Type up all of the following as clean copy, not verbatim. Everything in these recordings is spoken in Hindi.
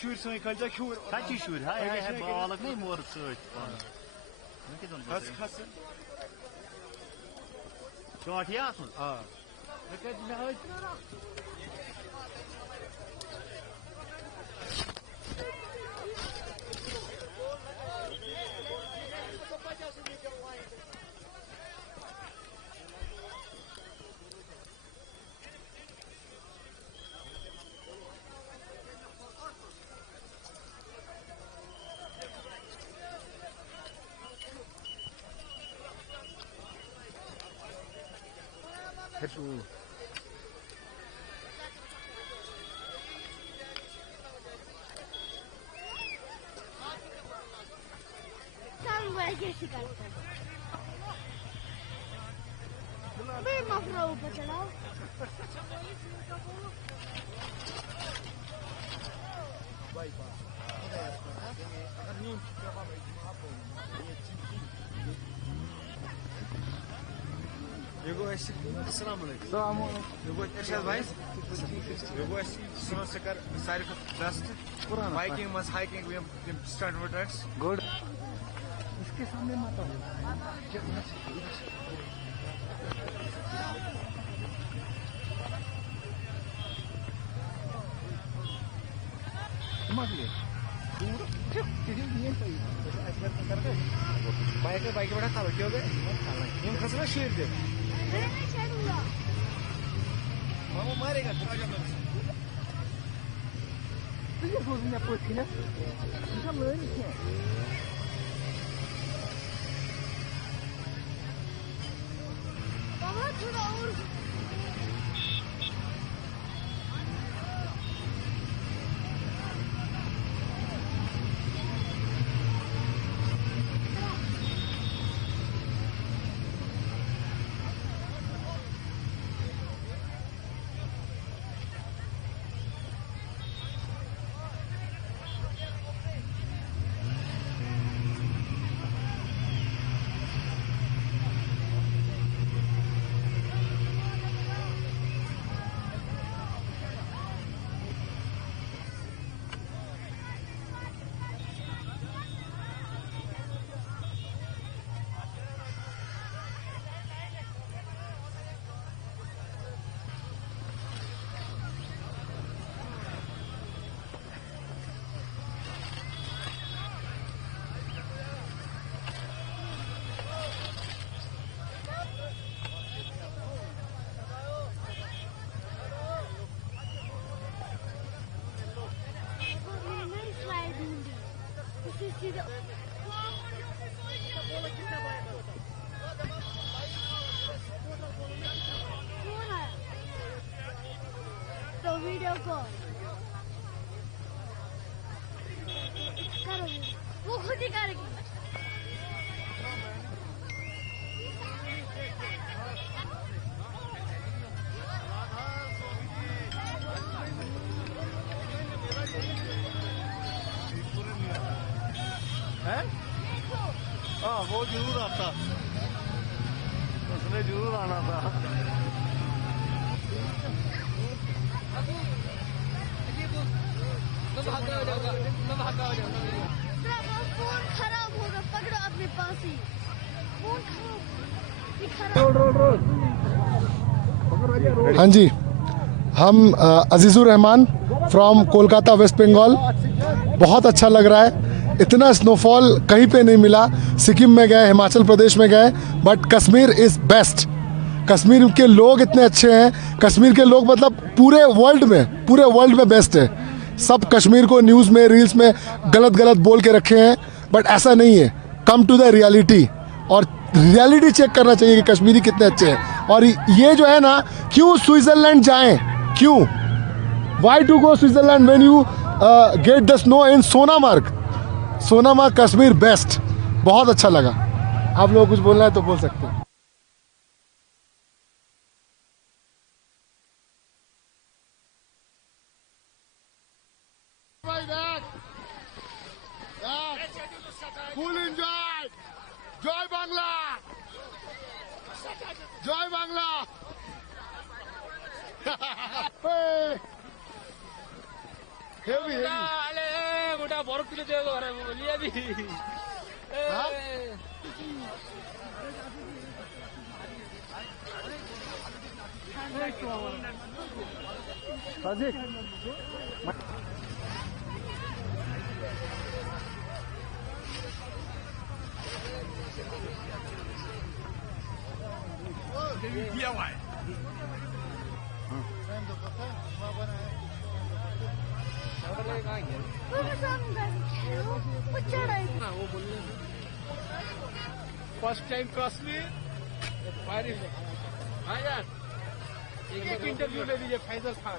Şur sen kalacak şur. Kaç şur? Hay bağlık ne mor söz. Kas. Şort yasın. Ha. Ne kadar मैं मफरा ऊपर चढ़ाओ Assalamu alaikum. You go Irshad bhai. You go Suno Sakar Sari best. Biking must hiking we have start roads. Good. इसके सामने माता हूँ बाइक बड़ा खा क्यों गए खसना शेर दे मामू मारेगा तुझे सोचने आपको थी ना इनका मर क्या वीडियो कॉल करोगे वो खुद ही करेगी है हाँ वो जरूर आता उसने जरूर आना था फोन खराब होगा पकड़ो अपने पास ही फोन खराब हाँ जी हम अजीज़ुर रहमान फ्रॉम कोलकाता वेस्ट बंगाल। बहुत अच्छा लग रहा है, इतना स्नोफॉल कहीं पे नहीं मिला। सिक्किम में गए, हिमाचल प्रदेश में गए, but Kashmir is best. Kashmir के लोग इतने अच्छे हैं, कश्मीर के लोग मतलब पूरे वर्ल्ड में बेस्ट है। सब कश्मीर को न्यूज़ में रील्स में गलत बोल के रखे हैं, बट ऐसा नहीं है। कम टू द रियलिटी, और रियलिटी चेक करना चाहिए कि कश्मीरी कितने अच्छे हैं। और ये जो है ना, क्यों स्विट्ज़रलैंड जाएं, क्यों Why to go Switzerland when you get the snow in Sonamarg? Sonamarg Kashmir best, बहुत अच्छा लगा। आप लोग कुछ बोलना है तो बोल सकते हैं। Full enjoy! Joy Bangla! Joy Bangla! Hey! Heavy, heavy. मोटा बर्फ तुले दे घरे बोलिए भी फर्स्ट टाइम कश्मीर एक इंटरव्यू ले लीजिए फैजल खान।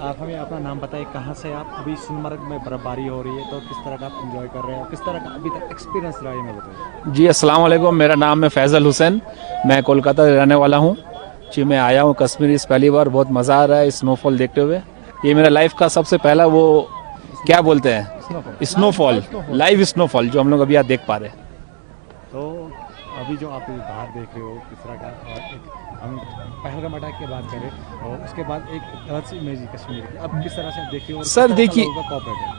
आप हमें अपना नाम बताइए, कहाँ से आप? अभी सोनमर्ग में बर्फबारी हो रही है तो किस तरह का आप एंजॉय कर रहे हैं, किस तरह का अभी तक एक्सपीरियंस रहा है मैं बताइए। जी अस्सलाम वालेकुम, मेरा नाम है फैज़ल हुसैन, मैं कोलकाता रहने वाला हूँ जी। मैं आया हूँ कश्मीर इस पहली बार, बहुत मज़ा आ रहा है स्नोफॉल देखते हुए। ये मेरा लाइफ का सबसे पहला वो क्या बोलते हैं स्नोफॉल, लाइव स्नोफॉल जो हम लोग अभी यहाँ देख पा रहे हैं। तो अभी जो आप बाहर देख रहे हो किस तरह का, और हम पहलगाम अटैक की बात करें और उसके बाद एक अलग सी इमेज कश्मीर की, अब किस तरह से आप देखिए?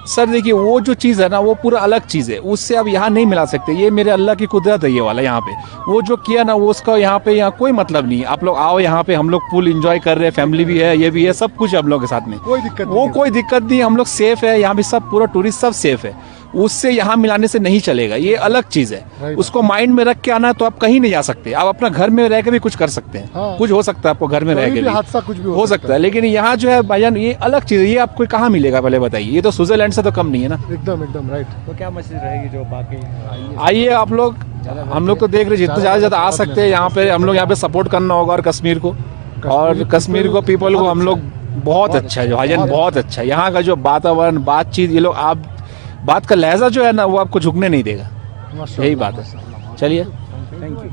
सर देखिए वो जो चीज़ है ना वो पूरा अलग चीज़ है, उससे अब यहाँ नहीं मिला सकते। ये मेरे अल्लाह की कुदरत है ये वाला। यहाँ पे वो जो किया ना वो उसका यहाँ पे यहाँ कोई मतलब नहीं। आप लोग आओ यहाँ पे, हम लोग फुल इंजॉय कर रहे हैं, फैमिली भी है, ये भी है, सब कुछ है हम लोग के साथ में, कोई दिक्कत वो कोई दिक्कत नहीं। हम लोग सेफ है यहाँ पे, सब पूरा टूरिस्ट सब सेफ है। उससे यहाँ मिलाने से नहीं चलेगा, ये अलग चीज है। उसको माइंड में रख के आना तो आप कहीं नहीं जा सकते। आप अपना घर में रह के भी कुछ कर सकते हैं। हाँ। कुछ हो सकता है आपको घर में रह के भी, हादसा कुछ भी हो सकता है। लेकिन यहाँ जो है भाईजान ये अलग चीज है, ये आपको कहाँ मिलेगा पहले बताइए। ये तो स्विट्जरलैंड से तो कम नहीं है ना। एकदम एकदम राइट। तो क्या मैसेज रहेगी जो बाकी आइए आप लोग, हम लोग तो देख रहे जितने ज्यादा ज्यादा आ सकते हैं यहाँ पे। हम लोग यहाँ पे सपोर्ट करना होगा और कश्मीर को, और कश्मीर को पीपल को हम लोग बहुत अच्छा है भाईजान, बहुत अच्छा। यहाँ का जो वातावरण, बातचीत, ये लोग आप बात का लहजा जो है ना वो आपको झुकने नहीं देगा। यही बात है। चलिए, थैंक यू।